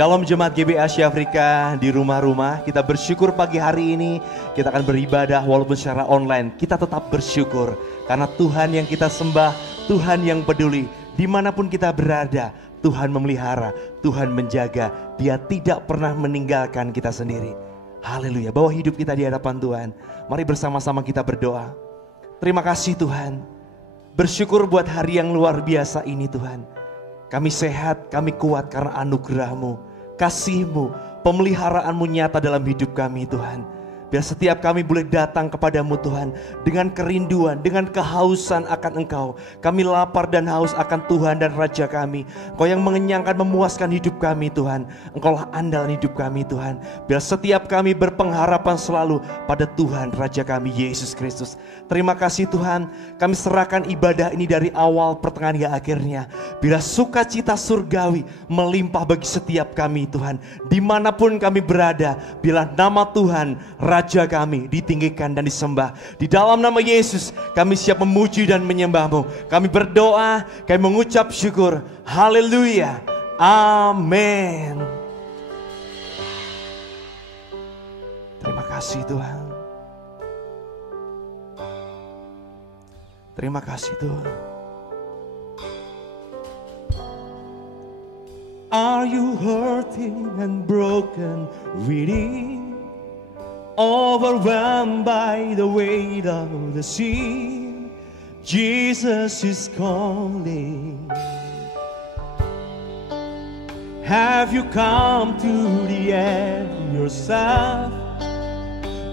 Shalom Jemaat GB Asia Afrika di rumah-rumah. Kita bersyukur pagi hari ini kita akan beribadah walaupun secara online. Kita tetap bersyukur karena Tuhan yang kita sembah, Tuhan yang peduli. Dimanapun kita berada, Tuhan memelihara, Tuhan menjaga. Dia tidak pernah meninggalkan kita sendiri. Haleluya. Bawa hidup kita di hadapan Tuhan. Mari bersama-sama kita berdoa. Terima kasih Tuhan. Bersyukur buat hari yang luar biasa ini Tuhan. Kami sehat, kami kuat karena anugerah-Mu, kasih-Mu, pemeliharaanmu nyata dalam hidup kami Tuhan. Biar setiap kami boleh datang kepadamu Tuhan dengan kerinduan, dengan kehausan akan Engkau. Kami lapar dan haus akan Tuhan dan Raja kami. Engkau yang mengenyangkan, memuaskan hidup kami Tuhan. Engkaulah andalan hidup kami Tuhan. Biar setiap kami berpengharapan selalu pada Tuhan Raja kami Yesus Kristus. Terima kasih Tuhan, kami serahkan ibadah ini dari awal, pertengahan hingga akhirnya. Bila sukacita surgawi melimpah bagi setiap kami Tuhan. Dimanapun kami berada, bila nama Tuhan Raja kami ditinggikan dan disembah. Di dalam nama Yesus kami siap memuji dan menyembah-Mu. Kami berdoa, kami mengucap syukur. Haleluya. Amin. Terima kasih Tuhan. Terima kasih Tuhan. Are you hurting and broken within? Overwhelmed by the weight of the sea, Jesus is calling. Have you come to the end yourself?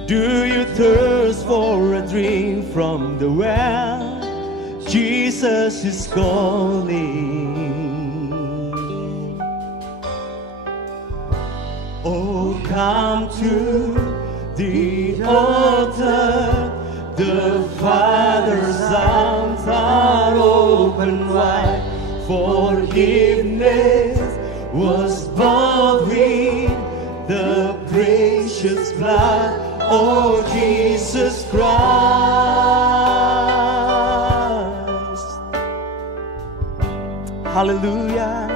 Do you thirst for a drink from the well? Jesus is calling. Oh, come to the altar, the Father's arms are open wide. Forgiveness was bought with the precious blood of Jesus Christ. Hallelujah.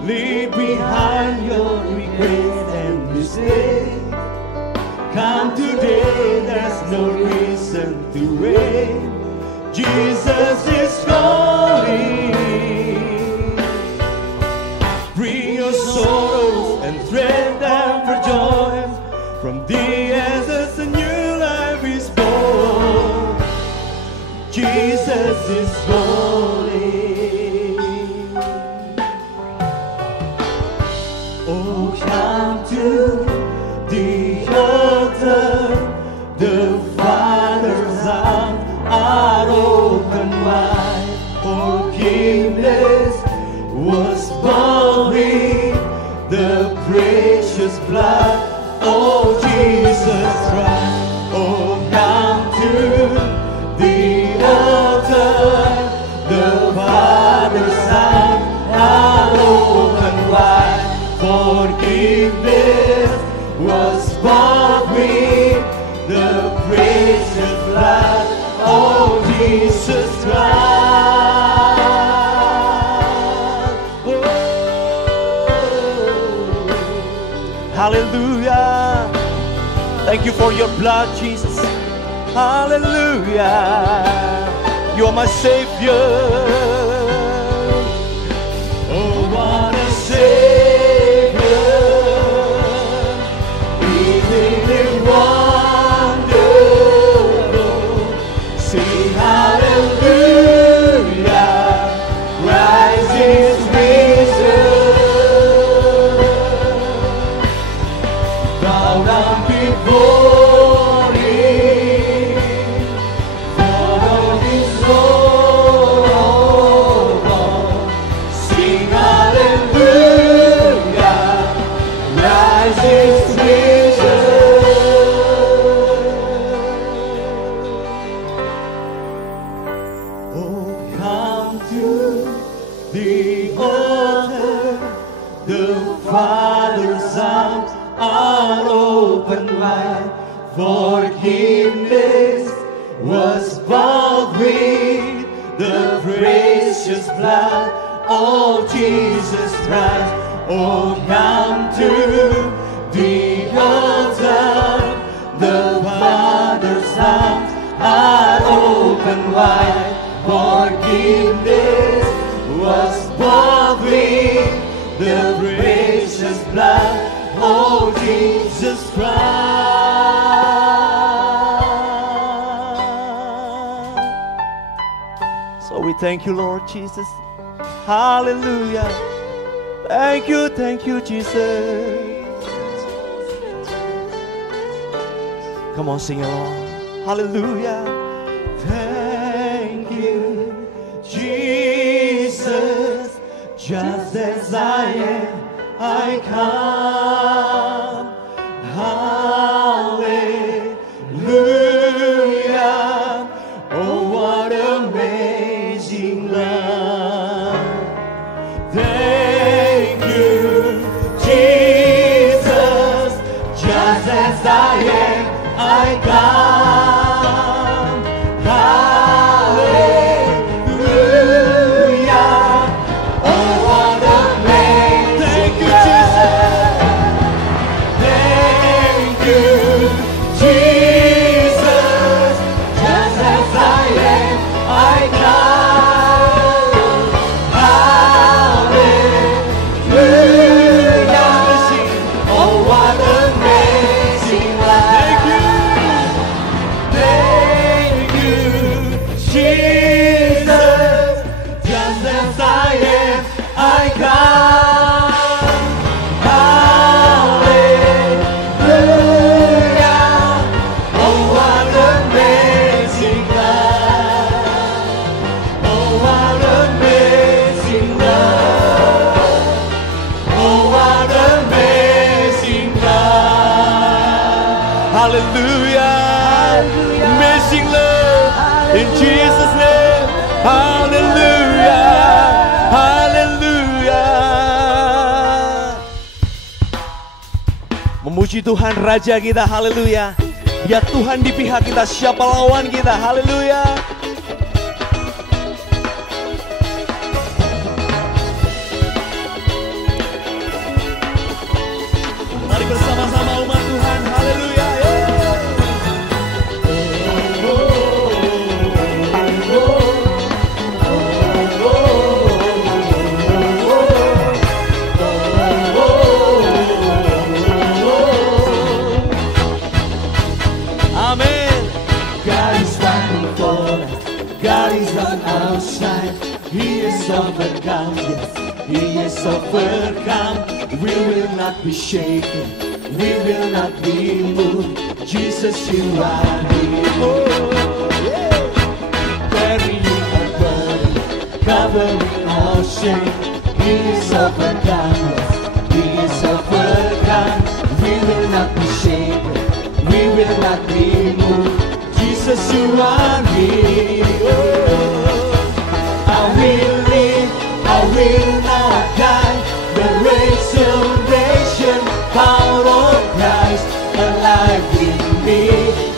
Leave behind your regrets and mistakes. Come today, there's no reason to wait. Jesus is calling. Bring your sorrows and trade them for joy. From the ashes a new life is born. Jesus is calling. Oh, come to the altar, the Father's arms are open wide. Forgiveness was bought with the precious blood of Jesus Christ. Oh, come to the altar, the Father's arms are open wide. Forgiveness was bought with the precious blood of Jesus Christ. Oh, hallelujah. Thank you for your blood, Jesus. Hallelujah. You are my Savior. Oh, what a Savior. Wonderful, sing hallelujah, Christ is risen. Bow down before Him, follow His law. Sing hallelujah, Christ is risen. The altar, the Father's arms are open wide. Forgiveness was bought with the precious blood of Jesus Christ. Oh, come to the altar. The Father's arms are open wide. Forgiveness was bought with the precious blood of Jesus Christ. So we thank you, Lord Jesus. Hallelujah. Thank you, Jesus. Come on, sing along. Hallelujah. Thank you, Jesus. Just as I am, I come. Hallelujah. Oh, what amazing love. Thank you, Jesus. Just as I am, I come. Hallelujah. Oh, what amazing. Thank you, Jesus. Thank you, Jesus. Just as I am, I come. Hallelujah. Oh, what amazing love. Thank you, Jesus. Just as I am, I come. Hallelujah. Oh, what amazing love. Oh, what amazing love. Oh, what amazing love. Hallelujah. Amazing love in Jesus' name. Hallelujah. Hallelujah. Memuji Tuhan Raja kita. Haleluya. Ya Tuhan di pihak kita, siapa lawan kita? Haleluya. Mari bersama-sama umat Tuhan. Haleluya. God is on our side. He is overcome, yes, He is overcome. We will not be shaken, we will not be moved. Jesus, you are here. Oh, yeah. Carrying our burden, covering our shame. He is overcome, yes, He is overcome. We will not be shaken, we will not be moved. Jesus, you are here. I will live, I will not die. The resurrection power of Christ alive in me,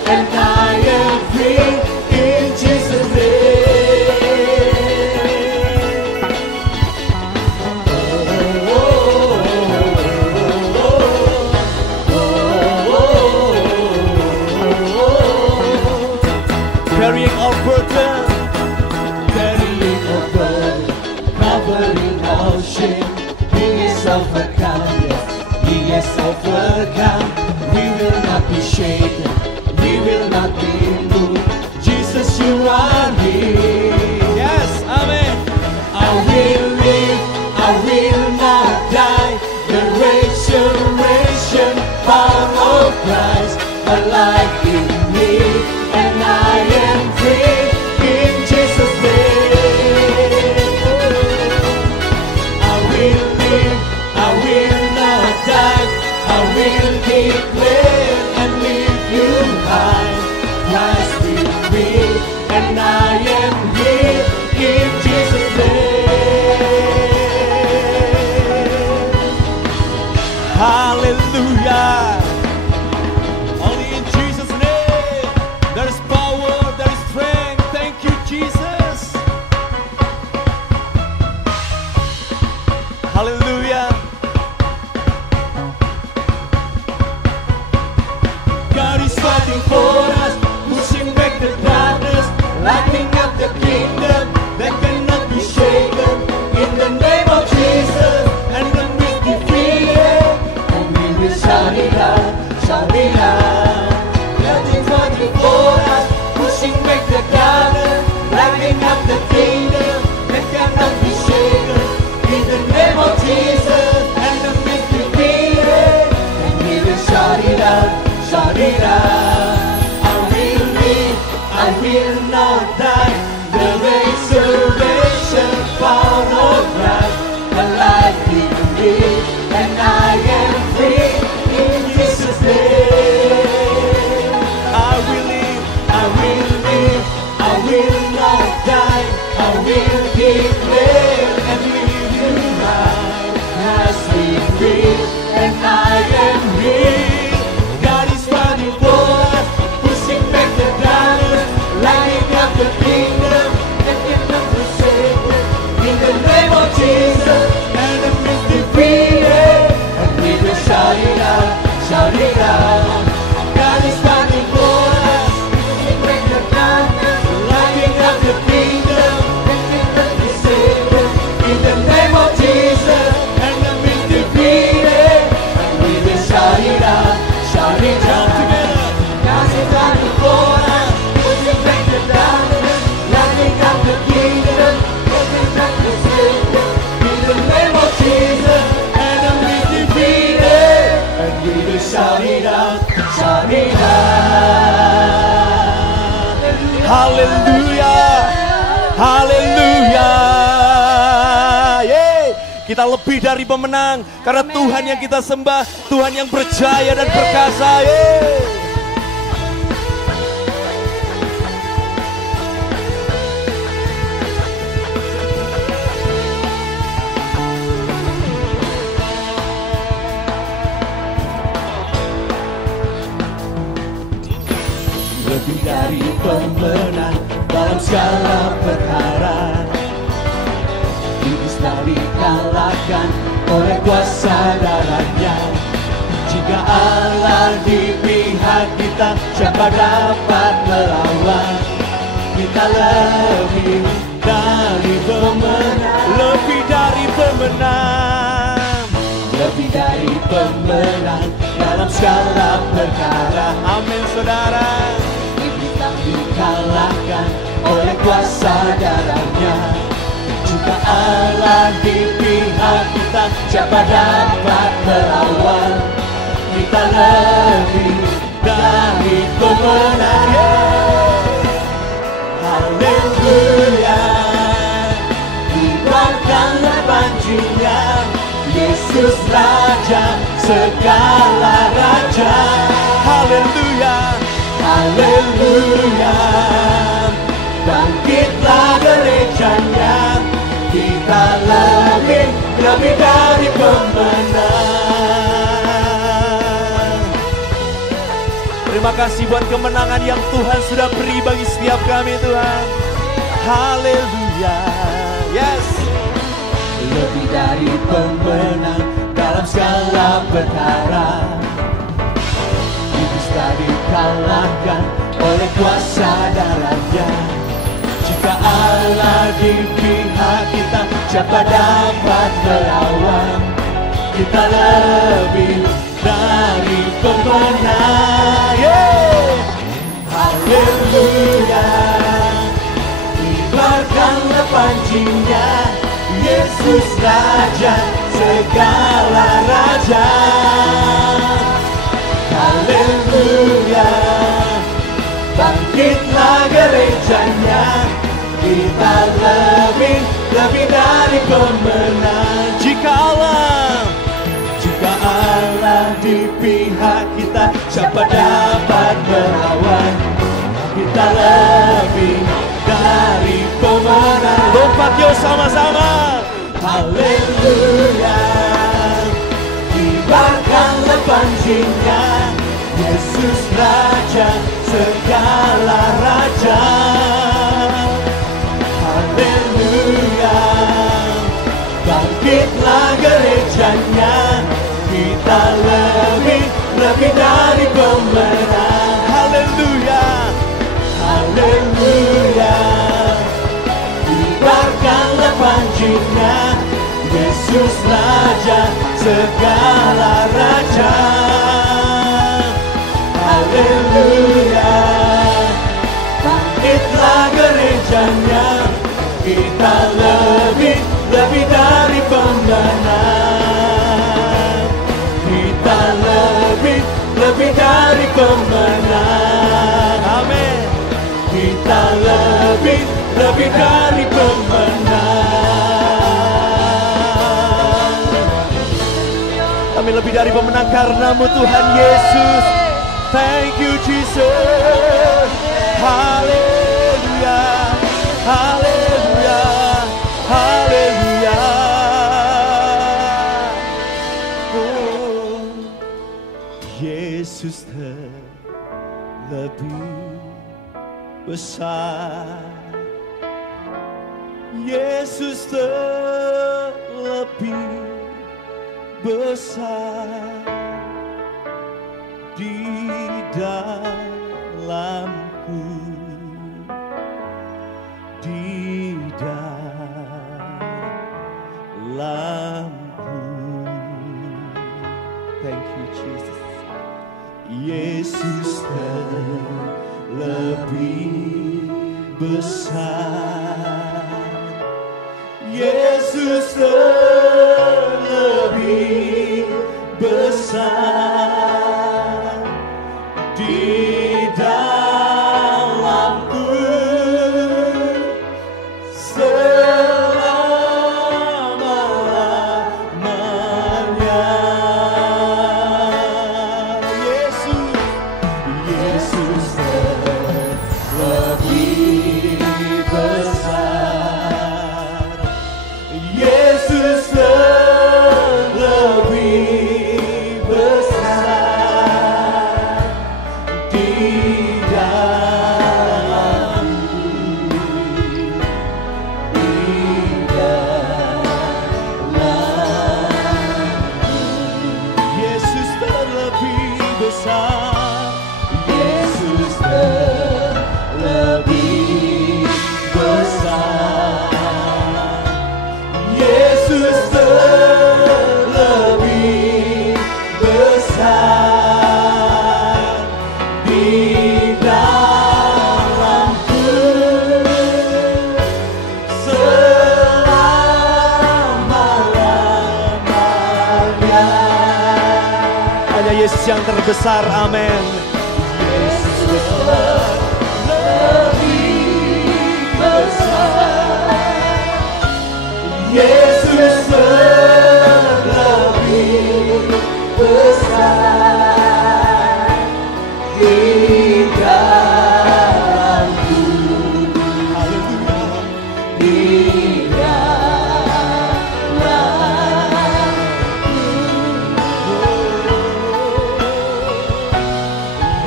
and I am free in Jesus' name. Carrying our burden, carrying our burden, covering our shame. He is overcome, yes, He is overcome. We will not be shaken, we will not be moved. Jesus, you are here. Yes, amen. I will live, I will not die. The resurrection power of Christ alive in me, and I am free in Jesus' name. I will live, I will not die. I will declare and lift you high. Christ with me, and I am here in Jesus' name. Hallelujah. Only in Jesus' name there is power, there is strength. Thank you, Jesus. shout it out, shout it out. Nothing's but before us, pushing back the garden, lighting up the kingdom, that cannot be shaken. In the name of Jesus, enemies defeated, and we will shout it out, shout it out. I will live, I will not die. The resurrection power of Christ, the life in me, and I am free in Jesus' name. I will live, I will live, I will not die. I will declare and live in life as we free, and I am free. God is fighting for us, pushing back the darkness, lighting up the kingdom, and cannot be shaken. In the name of Jesus, enemies defeated, and we will shout it out, shout it out. God is fighting for us, pushing back the darkness, lighting up the kingdom, and cannot be shaken. In the name of Jesus, enemies defeated, and we will shout it out, shout it out together. God is fighting for us, pushing back the darkness, lighting up the kingdom, and cannot be shaken. In the name of Jesus, enemies defeated, and we will shout it out, shout it out. Haleluya, haleluya. Yeay. Kita lebih dari pemenang karena Tuhan yang kita sembah, Tuhan yang berjaya dan perkasa. Yeay. Lebih dari pemenang dalam segala perkara, iblis telah dikalahkan oleh kuasa darahnya. Jika Allah di pihak kita, siapa dapat melawan? Kita lebih dari pemenang, lebih dari pemenang, lebih dari pemenang dalam segala perkara. Amin saudara. Dikalahkan oleh kuasa darahnya. Jika Allah di pihak kita, siapa dapat melawan? Kita lebih dari pemenang. Haleluya, kibarkanlah panjinya, Yesus Raja segala raja. Haleluya, haleluya, bangkitlah gerejanya, kita lebih dari pemenang. Terima kasih buat kemenangan yang Tuhan sudah beri bagi setiap kami Tuhan. Haleluya. Yes. Lebih dari pemenang dalam segala perkara, iblis telah dikalahkan oleh kuasa darahnya. Jika Allah di pihak kita, siapa dapat melawan? Kita lebih dari pemenang. Haleluya, kibarkanlah panjinya, Yesus Raja segala raja. Haleluya, bangkitlah gerejanya, kita lebih dari pemenang. Jika Allah di pihak kita, siapa dapat melawan? Kita lebih dari pemenang. Lompat yuk sama-sama. Haleluya, kibarkanlah panjinya, Yesus Raja segala raja. Haleluya, bangkitlah gerejanya, kita lebih dari pemenang. Haleluya, haleluya, kibarkanlah panjinya, Yesus Raja segala raja. haleluya. Bangkitlah gerejanya, kita lebih dari pemenang. Kita lebih dari pemenang. Amin. Kita lebih dari pemenang. Kami lebih dari pemenang karena-Mu Tuhan Yesus. Thank you Jesus. Haleluya. Haleluya. Haleluya. Oh, Yesus lebih besar. Yesus lebih besar di dalamku, di dalamku. Thank you Jesus. Yesus lebih besar. Yesus lebih besar di dalamku selama-lamanya. Yesus lebih besar. Yesus lebih besar di dalamku, di dalamku. Yesus terlebih besar. Yesus terlebih besar. Yesus terlebih besar di dalamku selama-lamanya. Hanya Yesus yang terbesar, amin. Yesus lebih besar. Yesus lebih besar di dalamku, haleluya, di dalamku.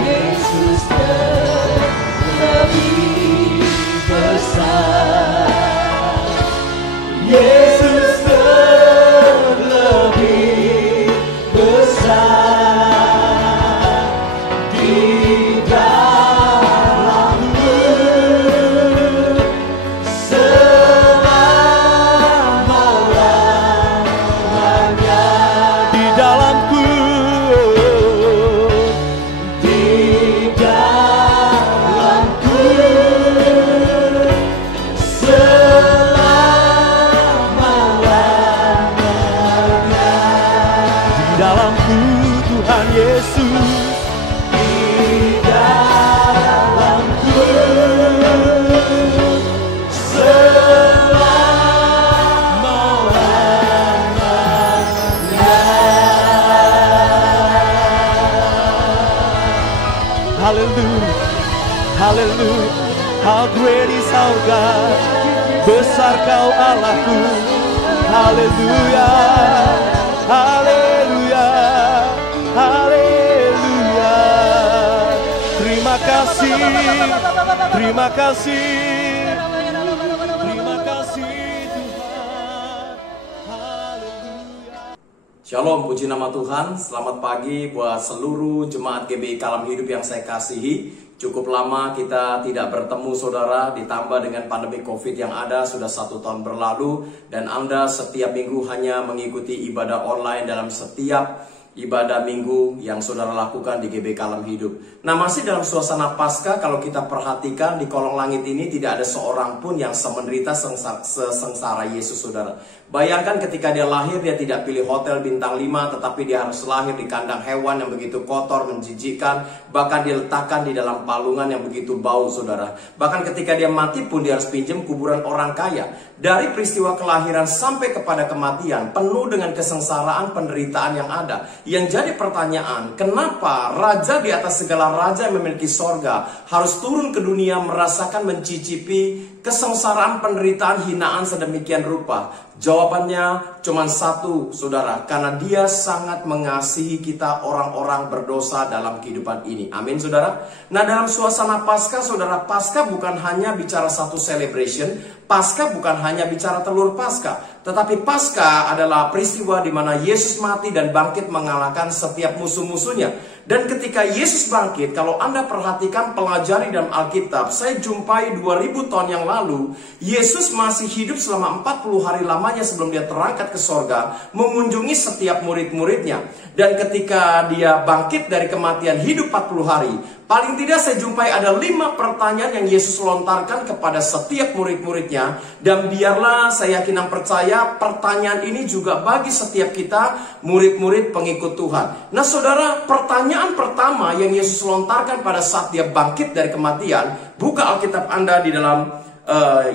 Yesus lebih besar. Yesus lebih besar di dalamku selama-lamanya. Di dalamku, di dalamku selama-lamanya. Di dalamku Tuhan Yesus, di dalamku selama-lamanya. Hallelujah, hallelujah. How great is our God. Besar Kau Allahku. Haleluya, haleluya, haleluya. Terima kasih, terima kasih, terima kasih Tuhan. Haleluya. Shalom, puji nama Tuhan. Selamat pagi buat seluruh jemaat GBI Kalam Hidup yang saya kasihi. Cukup lama kita tidak bertemu saudara, ditambah dengan pandemi COVID yang ada sudah 1 tahun berlalu. Dan Anda setiap minggu hanya mengikuti ibadah online dalam setiap ibadah minggu yang saudara lakukan di GB Kalam Hidup. Nah, masih dalam suasana Paskah, kalau kita perhatikan di kolong langit ini tidak ada seorang pun yang semenderita sesengsara Yesus, saudara. Bayangkan ketika dia lahir, dia tidak pilih hotel bintang 5, tetapi dia harus lahir di kandang hewan yang begitu kotor, menjijikkan, bahkan diletakkan di dalam palungan yang begitu bau, saudara. Bahkan ketika dia mati pun dia harus pinjam kuburan orang kaya. Dari peristiwa kelahiran sampai kepada kematian, penuh dengan kesengsaraan, penderitaan yang ada. Yang jadi pertanyaan, kenapa raja di atas segala raja yang memiliki sorga harus turun ke dunia merasakan, mencicipi kesengsaraan, penderitaan, hinaan sedemikian rupa? Jawabannya cuma satu, saudara, karena dia sangat mengasihi kita orang-orang berdosa dalam kehidupan ini. Amin, saudara. Nah, dalam suasana Paskah, saudara, Paskah bukan hanya bicara satu celebration, Paskah bukan hanya bicara telur Paskah, tetapi Paskah adalah peristiwa di mana Yesus mati dan bangkit mengalahkan setiap musuh-musuhnya. Dan ketika Yesus bangkit, kalau Anda perhatikan, pelajari dalam Alkitab, saya jumpai 2000 tahun yang lalu, Yesus masih hidup selama 40 hari lamanya sebelum dia terangkat ke sorga, mengunjungi setiap murid-muridnya. Dan ketika dia bangkit dari kematian, hidup 40 hari, paling tidak saya jumpai ada 5 pertanyaan yang Yesus lontarkan kepada setiap murid-muridnya. Dan biarlah saya yakin dan percaya, pertanyaan ini juga bagi setiap kita, murid-murid pengikut Tuhan. Nah, saudara, pertanyaan pertama yang Yesus lontarkan pada saat dia bangkit dari kematian, buka Alkitab Anda di dalam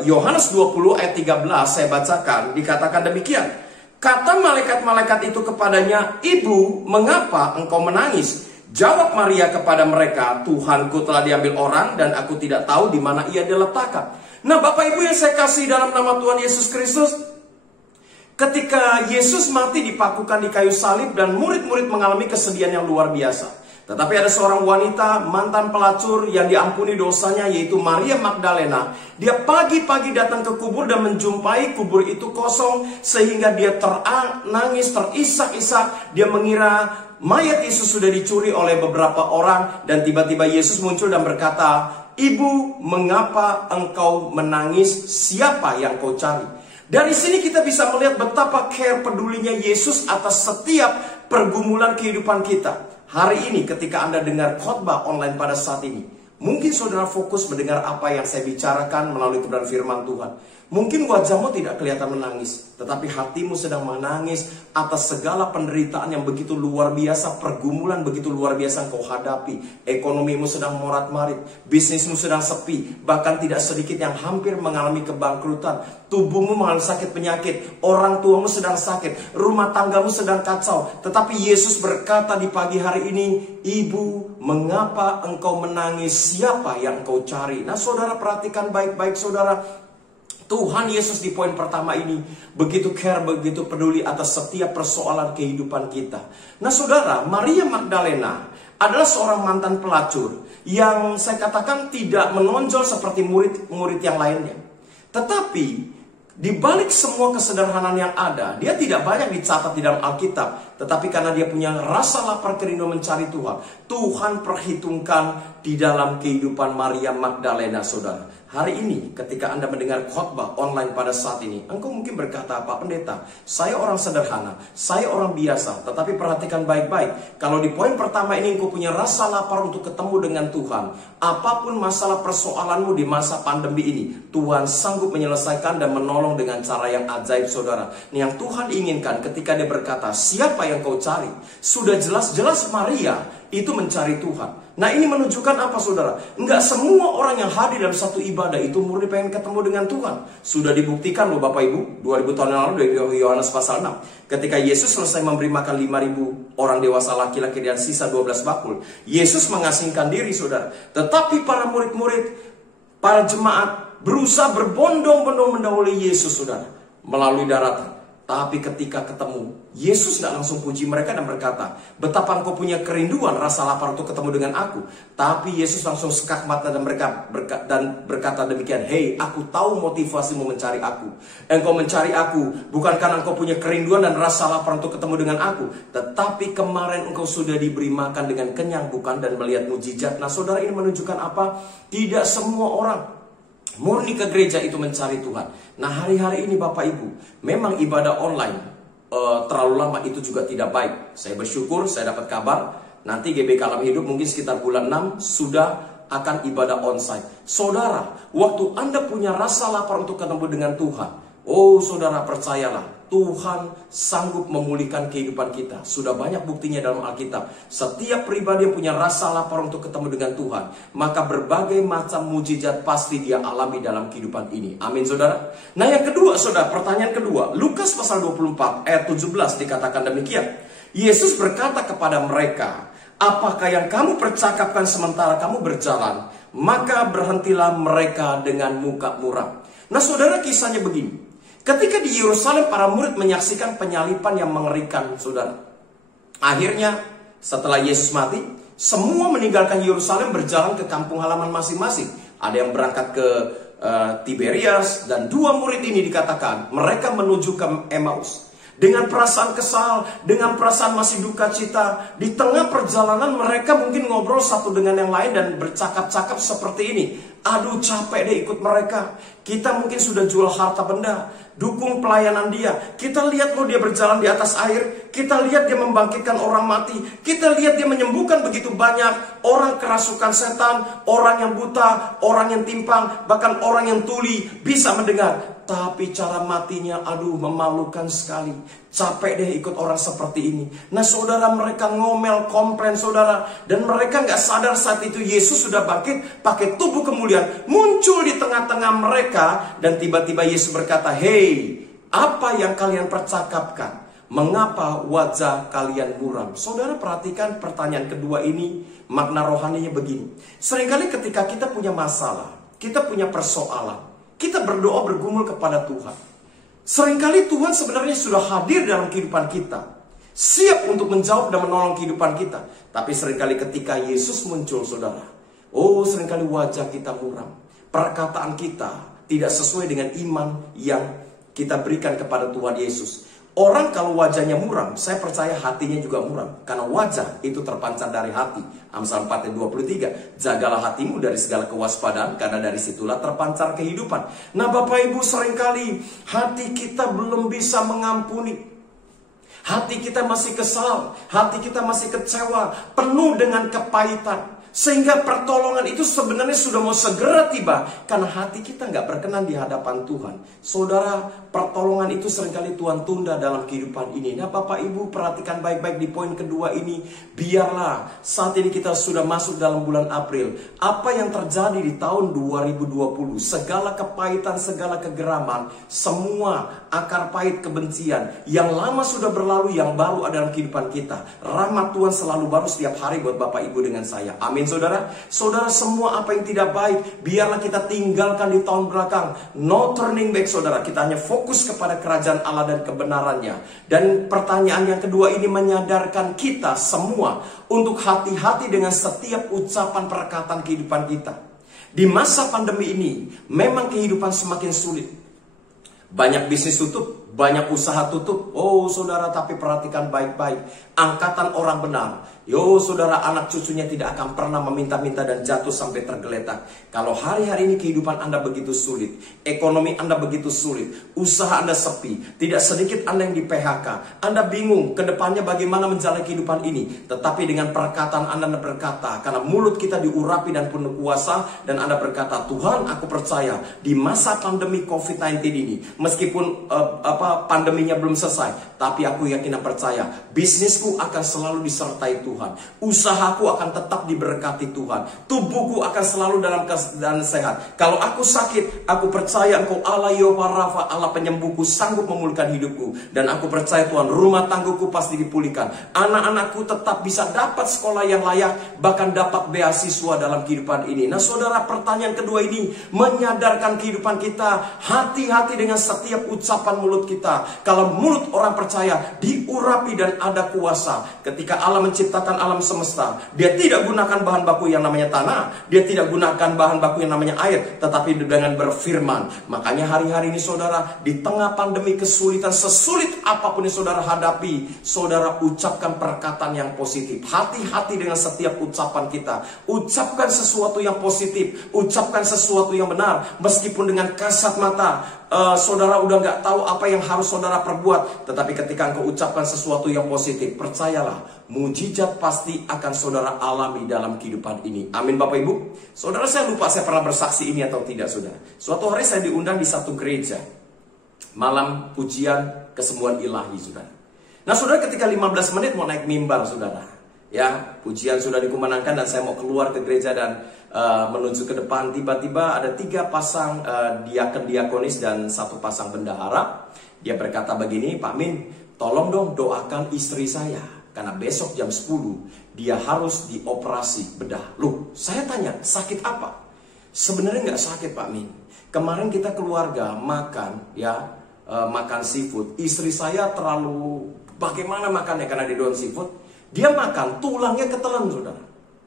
Yohanes 20 ayat 13, saya bacakan, dikatakan demikian. Kata malaikat-malaikat itu kepadanya, "Ibu, mengapa engkau menangis?" Jawab Maria kepada mereka, "Tuhanku telah diambil orang dan aku tidak tahu di mana ia diletakkan." Nah, Bapak Ibu yang saya kasih dalam nama Tuhan Yesus Kristus, ketika Yesus mati dipakukan di kayu salib dan murid-murid mengalami kesedihan yang luar biasa. Tetapi ada seorang wanita mantan pelacur yang diampuni dosanya, yaitu Maria Magdalena. Dia pagi-pagi datang ke kubur dan menjumpai kubur itu kosong, sehingga dia nangis, terisak-isak. Dia mengira mayat Yesus sudah dicuri oleh beberapa orang, dan tiba-tiba Yesus muncul dan berkata, "Ibu, mengapa engkau menangis? Siapa yang kau cari?" Dari sini kita bisa melihat betapa care pedulinya Yesus atas setiap pergumulan kehidupan kita. Hari ini ketika Anda dengar khotbah online pada saat ini, mungkin saudara fokus mendengar apa yang saya bicarakan melalui kebenaran firman Tuhan. Mungkin wajahmu tidak kelihatan menangis, tetapi hatimu sedang menangis atas segala penderitaan yang begitu luar biasa, pergumulan begitu luar biasa engkau hadapi. Ekonomimu sedang morat-marit, bisnismu sedang sepi, bahkan tidak sedikit yang hampir mengalami kebangkrutan. Tubuhmu mengalami sakit penyakit, orang tuamu sedang sakit, rumah tanggamu sedang kacau. Tetapi Yesus berkata di pagi hari ini, "Ibu, mengapa engkau menangis? Siapa yang engkau cari?" Nah, saudara, perhatikan baik-baik, saudara. Tuhan Yesus di poin pertama ini begitu care, begitu peduli atas setiap persoalan kehidupan kita. Nah, saudara, Maria Magdalena adalah seorang mantan pelacur yang saya katakan tidak menonjol seperti murid-murid yang lainnya. Tetapi di balik semua kesederhanaan yang ada, dia tidak banyak dicatat di dalam Alkitab. Tetapi karena dia punya rasa lapar kerinduan mencari Tuhan, Tuhan perhitungkan di dalam kehidupan Maria Magdalena, saudara. Hari ini ketika Anda mendengar khotbah online pada saat ini, engkau mungkin berkata, "Pak Pendeta, saya orang sederhana, saya orang biasa." Tetapi perhatikan baik-baik, kalau di poin pertama ini engkau punya rasa lapar untuk ketemu dengan Tuhan, apapun masalah persoalanmu di masa pandemi ini, Tuhan sanggup menyelesaikan dan menolong dengan cara yang ajaib, saudara. Yang Tuhan inginkan ketika dia berkata, "Siapa yang kau cari?" Sudah jelas-jelas Maria itu mencari Tuhan. Nah, ini menunjukkan apa, saudara? Enggak semua orang yang hadir dalam satu ibadah itu murni pengen ketemu dengan Tuhan. Sudah dibuktikan loh Bapak Ibu, 2000 tahun yang lalu dari Yohanes pasal 6. Ketika Yesus selesai memberi makan 5.000 orang dewasa laki-laki dan sisa 12 bakul, Yesus mengasingkan diri, saudara. Tetapi para murid-murid, para jemaat berusaha berbondong-bondong mendahului Yesus, saudara, melalui daratan. Tapi ketika ketemu, Yesus tidak langsung puji mereka dan berkata, "Betapa engkau punya kerinduan, rasa lapar untuk ketemu dengan aku." Tapi Yesus langsung sekak mata dan berkata demikian, "Hei, aku tahu motivasimu mencari aku. Engkau mencari aku bukan karena engkau punya kerinduan dan rasa lapar untuk ketemu dengan aku, tetapi kemarin engkau sudah diberi makan dengan kenyang, bukan, dan melihat mujizat." Nah, saudara, ini menunjukkan apa? Tidak semua orang murni ke gereja itu mencari Tuhan. Nah, hari-hari ini Bapak Ibu, memang ibadah online terlalu lama itu juga tidak baik. Saya bersyukur saya dapat kabar nanti GB Kalam Hidup mungkin sekitar bulan 6 sudah akan ibadah onsite. Saudara, waktu Anda punya rasa lapar untuk ketemu dengan Tuhan, oh saudara percayalah, Tuhan sanggup memulihkan kehidupan kita. Sudah banyak buktinya dalam Alkitab. Setiap pribadi yang punya rasa lapar untuk ketemu dengan Tuhan, maka berbagai macam mujizat pasti dia alami dalam kehidupan ini. Amin saudara. Nah yang kedua saudara, pertanyaan kedua, Lukas pasal 24 ayat 17 dikatakan demikian. Yesus berkata kepada mereka, apakah yang kamu percakapkan sementara kamu berjalan? Maka berhentilah mereka dengan muka muram. Nah saudara, kisahnya begini. Ketika di Yerusalem para murid menyaksikan penyaliban yang mengerikan saudara. Akhirnya setelah Yesus mati, semua meninggalkan Yerusalem berjalan ke kampung halaman masing-masing. Ada yang berangkat ke Tiberias, dan dua murid ini dikatakan mereka menuju ke Emmaus. Dengan perasaan kesal, dengan perasaan masih duka cita, di tengah perjalanan mereka mungkin ngobrol satu dengan yang lain dan bercakap-cakap seperti ini. Aduh capek deh ikut mereka. Kita mungkin sudah jual harta benda, dukung pelayanan dia. Kita lihat loh dia berjalan di atas air. Kita lihat dia membangkitkan orang mati. Kita lihat dia menyembuhkan begitu banyak orang kerasukan setan, orang yang buta, orang yang timpang, bahkan orang yang tuli bisa mendengar. Tapi cara matinya aduh memalukan sekali. Capek deh ikut orang seperti ini. Nah saudara, mereka ngomel, komplain saudara. Dan mereka gak sadar saat itu Yesus sudah bangkit pakai tubuh kemuliaan, muncul di tengah-tengah mereka. Dan tiba-tiba Yesus berkata, hei, apa yang kalian percakapkan? Mengapa wajah kalian muram? Saudara perhatikan pertanyaan kedua ini, makna rohaninya begini. Seringkali ketika kita punya masalah, kita punya persoalan, kita berdoa bergumul kepada Tuhan. Seringkali Tuhan sebenarnya sudah hadir dalam kehidupan kita, siap untuk menjawab dan menolong kehidupan kita. Tapi seringkali ketika Yesus muncul saudara, oh seringkali wajah kita muram. Perkataan kita tidak sesuai dengan iman yang kita berikan kepada Tuhan Yesus. Orang kalau wajahnya muram, saya percaya hatinya juga muram. Karena wajah itu terpancar dari hati. Amsal 4 ayat 23. Jagalah hatimu dari segala kewaspadaan, karena dari situlah terpancar kehidupan. Nah Bapak Ibu, seringkali hati kita belum bisa mengampuni. Hati kita masih kesal, hati kita masih kecewa, penuh dengan kepahitan. Sehingga pertolongan itu sebenarnya sudah mau segera tiba, karena hati kita nggak berkenan di hadapan Tuhan. Saudara, pertolongan itu seringkali Tuhan tunda dalam kehidupan ini. Nah Bapak Ibu perhatikan baik-baik di poin kedua ini. Biarlah saat ini kita sudah masuk dalam bulan April. Apa yang terjadi di tahun 2020, segala kepahitan, segala kegeraman, semua akar pahit kebencian yang lama sudah berlalu, yang baru ada dalam kehidupan kita. Rahmat Tuhan selalu baru setiap hari buat Bapak Ibu dengan saya. Amin. Saudara, saudara, semua apa yang tidak baik biarlah kita tinggalkan di tahun belakang. No turning back saudara. Kita hanya fokus kepada kerajaan Allah dan kebenarannya. Dan pertanyaan yang kedua ini menyadarkan kita semua untuk hati-hati dengan setiap ucapan perkataan kehidupan kita. Di masa pandemi ini memang kehidupan semakin sulit. Banyak bisnis tutup, banyak usaha tutup. Oh saudara, tapi perhatikan baik-baik. Angkatan orang benar. Yo saudara, anak cucunya tidak akan pernah meminta-minta dan jatuh sampai tergeletak. Kalau hari-hari ini kehidupan Anda begitu sulit, ekonomi Anda begitu sulit, usaha Anda sepi, tidak sedikit Anda yang di PHK, Anda bingung ke depannya bagaimana menjalani kehidupan ini. Tetapi dengan perkataan Anda berkata, karena mulut kita diurapi dan penuh kuasa, dan Anda berkata, Tuhan aku percaya di masa pandemi COVID-19 ini, meskipun pandeminya belum selesai, tapi aku yakin dan percaya bisnisku akan selalu disertai Tuhan. Usahaku akan tetap diberkati Tuhan. Tubuhku akan selalu dalam keadaan sehat. Kalau aku sakit, aku percaya Engkau Allah Yehova Rafa, Allah penyembuhku, sanggup memulihkan hidupku. Dan aku percaya Tuhan, rumah tanggaku pasti dipulihkan. Anak-anakku tetap bisa dapat sekolah yang layak, bahkan dapat beasiswa dalam kehidupan ini. Nah saudara, pertanyaan kedua ini menyadarkan kehidupan kita. Hati-hati dengan setiap ucapan mulut kita. Kalau mulut orang percaya diurapi dan ada kuasa. Ketika Allah menciptakan alam semesta, dia tidak gunakan bahan baku yang namanya tanah, dia tidak gunakan bahan baku yang namanya air, tetapi dengan berfirman. Makanya hari-hari ini saudara, di tengah pandemi kesulitan, sesulit apapun yang saudara hadapi, saudara ucapkan perkataan yang positif. Hati-hati dengan setiap ucapan kita. Ucapkan sesuatu yang positif, ucapkan sesuatu yang benar, meskipun dengan kasat mata. saudara udah nggak tahu apa yang harus saudara perbuat. Tetapi ketika engkau ucapkan sesuatu yang positif, percayalah, mujizat pasti akan saudara alami dalam kehidupan ini. Amin Bapak Ibu. Saudara, saya lupa saya pernah bersaksi ini atau tidak saudara. Suatu hari saya diundang di satu gereja, malam pujian kesembuhan ilahi saudara. Nah saudara, ketika 15 menit mau naik mimbar saudara, ya pujian sudah dikumandangkan dan saya mau keluar ke gereja dan menuju ke depan, tiba-tiba ada 3 pasang diaken diakonis dan 1 pasang bendahara. Dia berkata begini, Pak Min, tolong dong doakan istri saya, karena besok jam 10 dia harus dioperasi bedah. Loh, saya tanya, sakit apa? Sebenarnya nggak sakit Pak Min. Kemarin kita keluarga makan, ya makan seafood. Istri saya terlalu bagaimana makannya karena dia doyan seafood. Dia makan tulangnya ketelan saudara,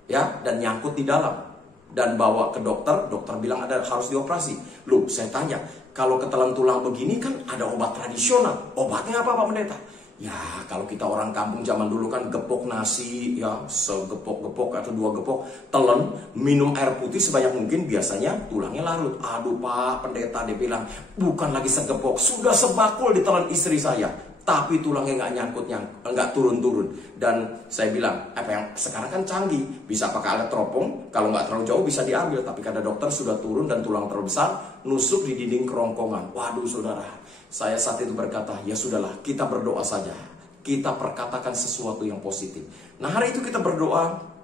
ya, dan nyangkut di dalam. Dan bawa ke dokter, dokter bilang harus dioperasi. Loh, saya tanya, kalau ketelan tulang begini kan ada obat tradisional. Obatnya apa Pak Pendeta? Ya, kalau kita orang kampung zaman dulu kan gepok nasi, ya, segepok-gepok atau 2 gepok, telan, minum air putih sebanyak mungkin, biasanya tulangnya larut. Aduh Pak Pendeta, dia bilang, bukan lagi segepok, sudah sebakul ditelan istri saya. Tapi tulangnya nggak nyangkut, nggak turun-turun. Dan saya bilang, apa yang sekarang kan canggih, bisa pakai alat teropong, kalau nggak terlalu jauh bisa diambil. Tapi kata dokter sudah turun dan tulang terlalu besar, nusuk di dinding kerongkongan. Waduh saudara, saya saat itu berkata, ya sudahlah, kita berdoa saja. Kita perkatakan sesuatu yang positif. Nah hari itu kita berdoa,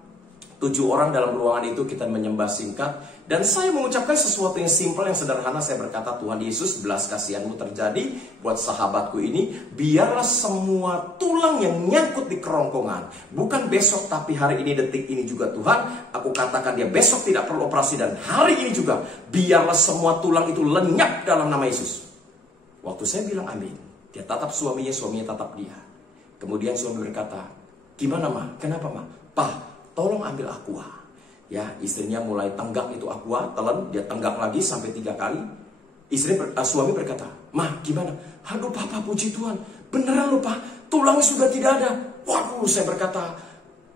7 orang dalam ruangan itu kita menyembah singkat. Dan saya mengucapkan sesuatu yang simpel, yang sederhana. Saya berkata, Tuhan Yesus, belas kasihan-Mu terjadi buat sahabatku ini. Biarlah semua tulang yang nyangkut di kerongkongan, bukan besok tapi hari ini, detik ini juga Tuhan, aku katakan dia besok tidak perlu operasi. Dan hari ini juga, biarlah semua tulang itu lenyap dalam nama Yesus. Waktu saya bilang amin, dia tatap suaminya, suaminya tatap dia. Kemudian suami berkata, gimana Ma? Kenapa Ma? Pak, tolong ambil aqua. Ya, istrinya mulai tenggak itu aqua, telan, dia tenggak lagi sampai 3 kali. Suami berkata, Ma, gimana? Aduh Papa, puji Tuhan, beneran loh Pak, tulangnya sudah tidak ada. Waduh, saya berkata,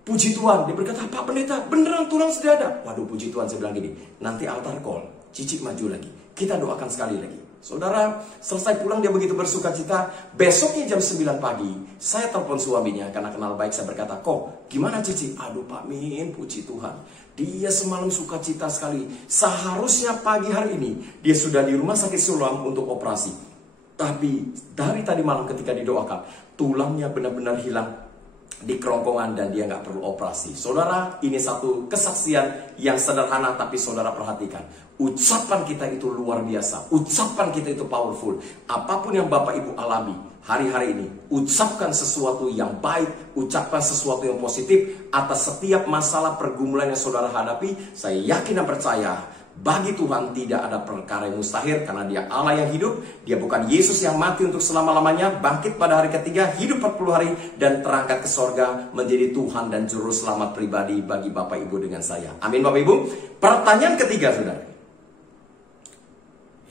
puji Tuhan. Dia berkata, Pak Pendeta, beneran tulang sudah ada. Waduh, puji Tuhan. Saya bilang gini, nanti altar call, Cici maju lagi, kita doakan sekali lagi. Saudara, selesai pulang dia begitu bersuka cita. Besoknya jam 9 pagi, saya telepon suaminya karena kenal baik. Saya berkata, kok gimana Cici? Aduh Pak Min, puji Tuhan, dia semalam suka cita sekali. Seharusnya pagi hari ini dia sudah di rumah sakit Siloam untuk operasi. Tapi dari tadi malam ketika didoakan, tulangnya benar-benar hilang di kerongkongan dan dia nggak perlu operasi. Saudara, ini satu kesaksian yang sederhana, tapi saudara perhatikan. Ucapan kita itu luar biasa. Ucapan kita itu powerful. Apapun yang Bapak Ibu alami hari-hari ini, ucapkan sesuatu yang baik, ucapkan sesuatu yang positif atas setiap masalah pergumulan yang saudara hadapi. Saya yakin dan percaya, bagi Tuhan tidak ada perkara yang mustahil, karena dia Allah yang hidup. Dia bukan Yesus yang mati untuk selama-lamanya, bangkit pada hari ketiga, hidup 40 hari, dan terangkat ke sorga menjadi Tuhan dan Juru Selamat pribadi bagi Bapak Ibu dengan saya. Amin Bapak Ibu. Pertanyaan ketiga saudara.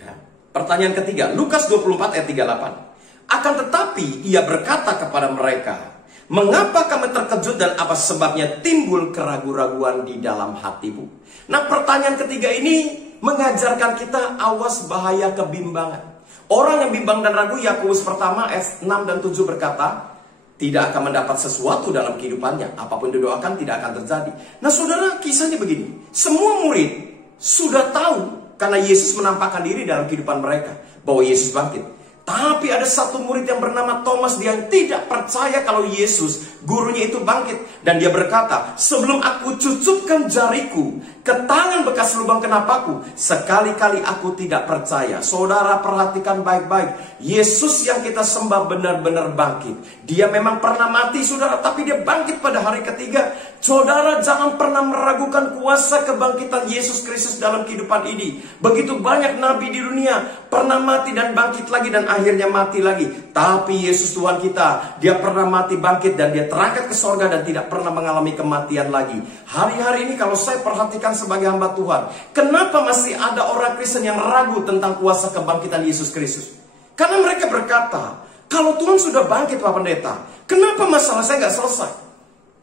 Ya. Pertanyaan ketiga, Lukas 24 ayat 38. Akan tetapi ia berkata kepada mereka, mengapa kami terkejut dan apa sebabnya timbul keraguan-raguan di dalam hatimu? Nah, pertanyaan ketiga ini mengajarkan kita awas bahaya kebimbangan. Orang yang bimbang dan ragu, Yakobus pertama ayat 6 dan 7 berkata, tidak akan mendapat sesuatu dalam kehidupannya. Apapun didoakan tidak akan terjadi. Nah saudara, kisahnya begini. Semua murid sudah tahu karena Yesus menampakkan diri dalam kehidupan mereka bahwa Yesus bangkit. Tapi ada satu murid yang bernama Thomas, dia tidak percaya kalau Yesus, gurunya itu bangkit. Dan dia berkata, sebelum aku cucupkan jariku ke tangan bekas lubang kenapaku, sekali-kali aku tidak percaya. Saudara perhatikan baik-baik. Yesus yang kita sembah benar-benar bangkit. Dia memang pernah mati saudara, tapi dia bangkit pada hari ketiga. Saudara jangan pernah meragukan kuasa kebangkitan Yesus Kristus dalam kehidupan ini. Begitu banyak nabi di dunia pernah mati dan bangkit lagi dan akhirnya mati lagi. Tapi Yesus Tuhan kita, dia pernah mati, bangkit, dan dia terangkat ke sorga dan tidak pernah mengalami kematian lagi. Hari-hari ini kalau saya perhatikan sebagai hamba Tuhan, kenapa masih ada orang Kristen yang ragu tentang kuasa kebangkitan Yesus Kristus? Karena mereka berkata, kalau Tuhan sudah bangkit Pak Pendeta, kenapa masalah saya nggak selesai?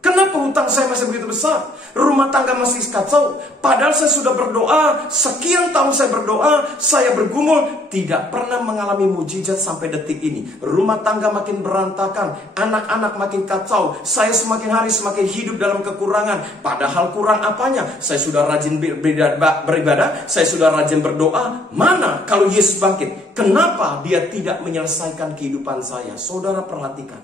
Kenapa hutang saya masih begitu besar, rumah tangga masih kacau. Padahal saya sudah berdoa, sekian tahun saya berdoa, saya bergumul, tidak pernah mengalami mujizat sampai detik ini. Rumah tangga makin berantakan, anak-anak makin kacau, saya semakin hari semakin hidup dalam kekurangan. Padahal kurang apanya? Saya sudah rajin beribadah, saya sudah rajin berdoa. Mana kalau Yesus bangkit? Kenapa dia tidak menyelesaikan kehidupan saya? Saudara perhatikan,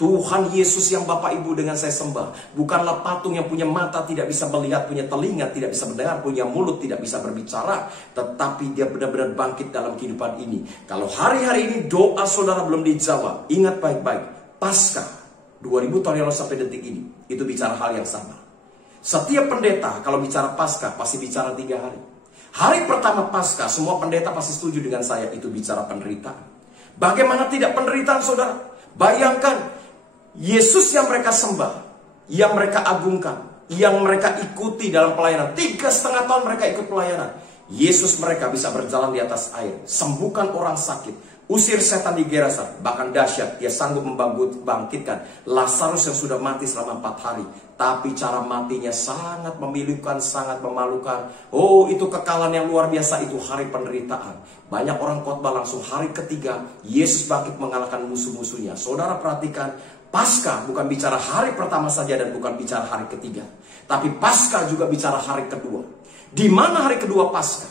Tuhan Yesus yang Bapak Ibu dengan saya sembah bukanlah patung yang punya mata tidak bisa melihat, punya telinga tidak bisa mendengar, punya mulut tidak bisa berbicara, tetapi dia benar-benar bangkit dalam kehidupan ini. Kalau hari-hari ini doa saudara belum dijawab, ingat baik-baik, Paskah 2000 tahun yang lalu sampai detik ini, itu bicara hal yang sama. Setiap pendeta kalau bicara Paskah pasti bicara 3 hari. Hari pertama Paskah, semua pendeta pasti setuju dengan saya, itu bicara penderitaan. Bagaimana tidak penderitaan saudara? Bayangkan, Yesus yang mereka sembah, yang mereka agungkan, yang mereka ikuti dalam pelayanan, 3,5 tahun mereka ikut pelayanan. Yesus mereka bisa berjalan di atas air, sembuhkan orang sakit, usir setan di Gerasa, bahkan dahsyat, dia sanggup membangkitkan Lazarus yang sudah mati selama 4 hari. Tapi cara matinya sangat memilukan, sangat memalukan. Oh, itu kekalahan yang luar biasa, itu hari penderitaan. Banyak orang khotbah langsung hari ketiga, Yesus bangkit mengalahkan musuh-musuhnya. Saudara perhatikan, Paskah bukan bicara hari pertama saja dan bukan bicara hari ketiga. Tapi Paskah juga bicara hari kedua. Di mana hari kedua Paskah?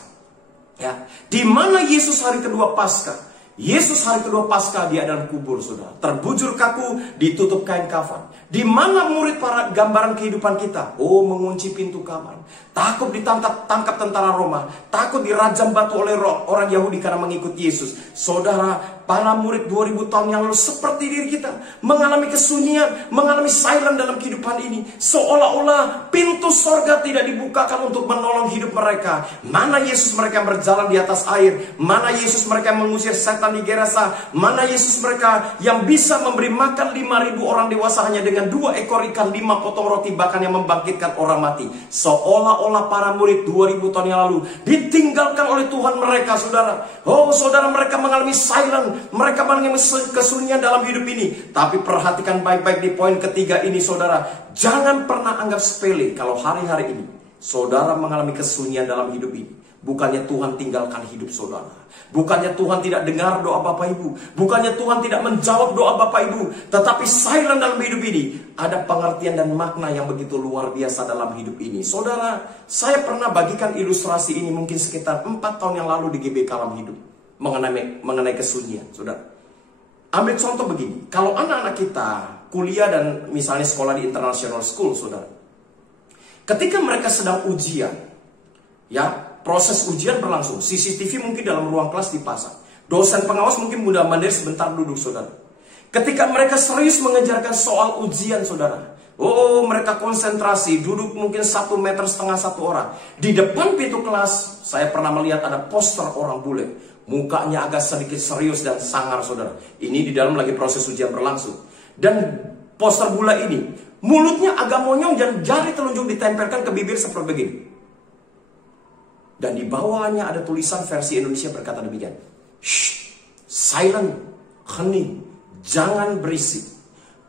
Ya, di mana Yesus hari kedua Paskah? Yesus hari kedua Paskah dia dalam kubur saudara, terbujur kaku, ditutup kain kafan. Di mana murid para gambaran kehidupan kita? Oh, mengunci pintu kamar, takut tangkap tentara Roma, takut dirajam batu oleh orang Yahudi karena mengikut Yesus. Saudara, para murid 2000 tahun yang lalu seperti diri kita, mengalami kesunyian, mengalami silent dalam kehidupan ini, seolah-olah pintu sorga tidak dibukakan untuk menolong hidup mereka. Mana Yesus mereka yang berjalan di atas air? Mana Yesus mereka yang mengusir setan di Gerasa? Mana Yesus mereka yang bisa memberi makan 5.000 orang dewasa hanya dengan 2 ekor ikan, 5 potong roti, bahkan yang membangkitkan orang mati? Seolah-olah para murid 2000 tahun yang lalu ditinggalkan oleh Tuhan mereka saudara. Oh saudara, mereka mengalami silent, mereka mengalami kesunyian dalam hidup ini. Tapi perhatikan baik-baik di poin ketiga ini saudara, jangan pernah anggap sepele kalau hari-hari ini saudara mengalami kesunyian dalam hidup ini. Bukannya Tuhan tinggalkan hidup saudara, bukannya Tuhan tidak dengar doa Bapak Ibu, bukannya Tuhan tidak menjawab doa Bapak Ibu, tetapi silent dalam hidup ini ada pengertian dan makna yang begitu luar biasa dalam hidup ini. Saudara, saya pernah bagikan ilustrasi ini mungkin sekitar 4 tahun yang lalu di GB Kalam Hidup mengenai kesunyian. Saudara, ambil contoh begini, kalau anak-anak kita kuliah dan misalnya sekolah di international school saudara, ketika mereka sedang ujian, ya, proses ujian berlangsung, CCTV mungkin dalam ruang kelas dipasang, dosen pengawas mungkin mudah mandiri sebentar duduk saudara. Ketika mereka serius mengejarkan soal ujian saudara, oh mereka konsentrasi, duduk mungkin 1,5 meter satu orang. Di depan pintu kelas, saya pernah melihat ada poster orang bule, mukanya agak sedikit serius dan sangar saudara. Ini di dalam lagi proses ujian berlangsung. Dan poster bule ini, mulutnya agak monyong dan jari telunjuk ditempelkan ke bibir seperti begini. Dan di bawahnya ada tulisan versi Indonesia berkata demikian. Shh, silent, hening, jangan berisik.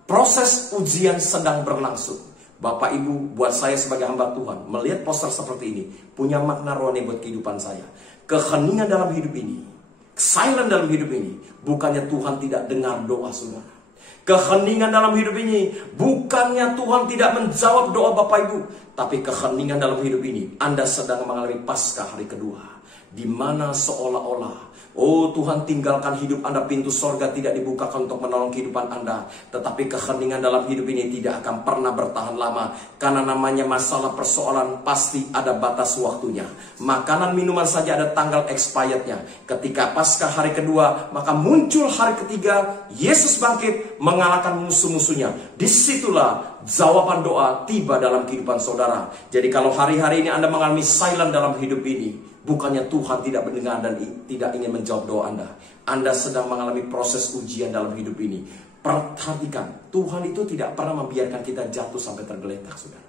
Proses ujian sedang berlangsung. Bapak Ibu, buat saya sebagai hamba Tuhan, melihat poster seperti ini, punya makna rohani buat kehidupan saya. Keheningan dalam hidup ini, silent dalam hidup ini, bukannya Tuhan tidak dengar doa saudara. Keheningan dalam hidup ini bukannya Tuhan tidak menjawab doa Bapak Ibu, tapi keheningan dalam hidup ini Anda sedang mengalami Paskah hari kedua, di mana seolah-olah oh Tuhan tinggalkan hidup Anda, pintu sorga tidak dibukakan untuk menolong kehidupan Anda. Tetapi keheningan dalam hidup ini tidak akan pernah bertahan lama, karena namanya masalah persoalan pasti ada batas waktunya. Makanan minuman saja ada tanggal expirednya. Ketika Paskah hari kedua, maka muncul hari ketiga, Yesus bangkit mengalahkan musuh-musuhnya. Disitulah jawaban doa tiba dalam kehidupan saudara. Jadi kalau hari-hari ini Anda mengalami silent dalam hidup ini, bukannya Tuhan tidak mendengar dan tidak ingin menjawab doa Anda. Anda sedang mengalami proses ujian dalam hidup ini. Perhatikan, Tuhan itu tidak pernah membiarkan kita jatuh sampai tergeletak saudara.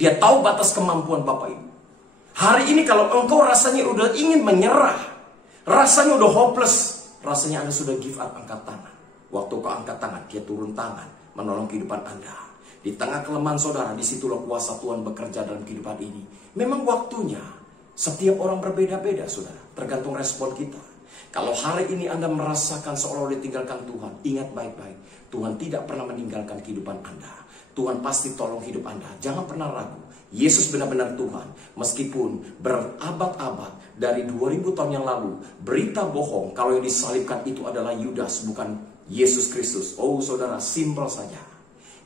Dia tahu batas kemampuan Bapak Ibu. Hari ini kalau engkau rasanya udah ingin menyerah, rasanya udah hopeless, rasanya Anda sudah give up, angkat tangan. Waktu kau angkat tangan, dia turun tangan menolong kehidupan Anda. Di tengah kelemahan saudara, disitulah kuasa Tuhan bekerja dalam kehidupan ini. Memang waktunya, setiap orang berbeda-beda saudara, tergantung respon kita. Kalau hari ini Anda merasakan seolah-olah ditinggalkan Tuhan, ingat baik-baik, Tuhan tidak pernah meninggalkan kehidupan Anda. Tuhan pasti tolong hidup Anda. Jangan pernah ragu. Yesus benar-benar Tuhan. Meskipun berabad-abad dari 2000 tahun yang lalu, berita bohong kalau yang disalibkan itu adalah Yudas, bukan Yesus Kristus. Oh saudara, simpel saja.